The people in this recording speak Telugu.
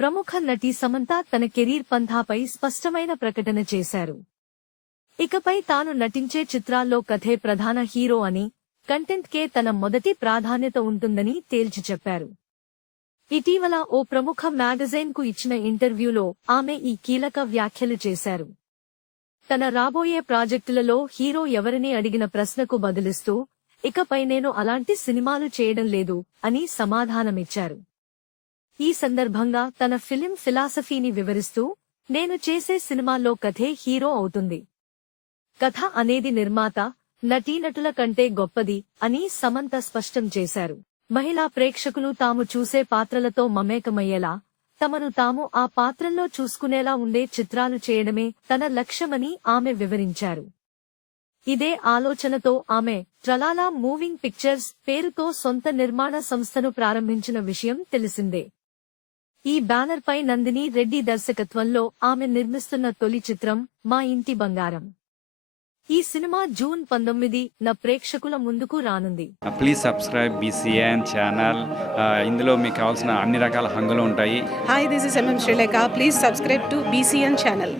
ప్రముఖ నటి సమంత తన కెరీర్ పంథాపై స్పష్టమైన ప్రకటన చేశారు. ఇకపై తాను నటించే చిత్రాల్లో కథే ప్రధాన హీరో అని, కంటెంట్కే తన మొదటి ప్రాధాన్యత ఉంటుందని తేల్చి చెప్పారు. ఇటీవల ఓ ప్రముఖ మ్యాగజైన్కు ఇచ్చిన ఇంటర్వ్యూలో ఆమె ఈ కీలక వ్యాఖ్యలు చేశారు. తన రాబోయే ప్రాజెక్టులలో హీరో ఎవరని అడిగిన ప్రశ్నకు బదులిస్తూ, ఇకపై నేను అలాంటి సినిమాలు చేయడం లేదు అని సమాధానమిచ్చారు. ఈ సందర్భంగా తన ఫిలిం ఫిలాసఫీని వివరిస్తూ, నేను చేసే సినిమాల్లో కథే హీరో అవుతుంది. కథ అనేది నిర్మాత, నటీనటుల కంటే గొప్పది అని సమంత స్పష్టం చేశారు. మహిళా ప్రేక్షకులు తాము చూసే పాత్రలతో మమేకమయ్యేలా, తమను తాము ఆ పాత్రల్లో చూసుకునేలా ఉండే చిత్రాలు చేయడమే తన లక్ష్యమని ఆమె వివరించారు. ఇదే ఆలోచనతో ఆమె ట్రలాలా మూవింగ్ పిక్చర్స్ పేరుతో సొంత నిర్మాణ సంస్థను ప్రారంభించిన విషయం తెలిసిందే. ఈ బ్యానర్పై నందిని రెడ్డి దర్శకత్వంలో ఆమె నిర్మిస్తున్న తొలి చిత్రం మా ఇంటి బంగారం. ఈ సినిమా జూన్ 19న ప్రేక్షకుల ముందుకు రానుంది. Please subscribe BCN channel. ఇందులో మీకు కావాల్సిన అన్ని రకాల హంగులు ఉంటాయి. Hi, this is MM Sri Lanka. Please subscribe to BCN channel.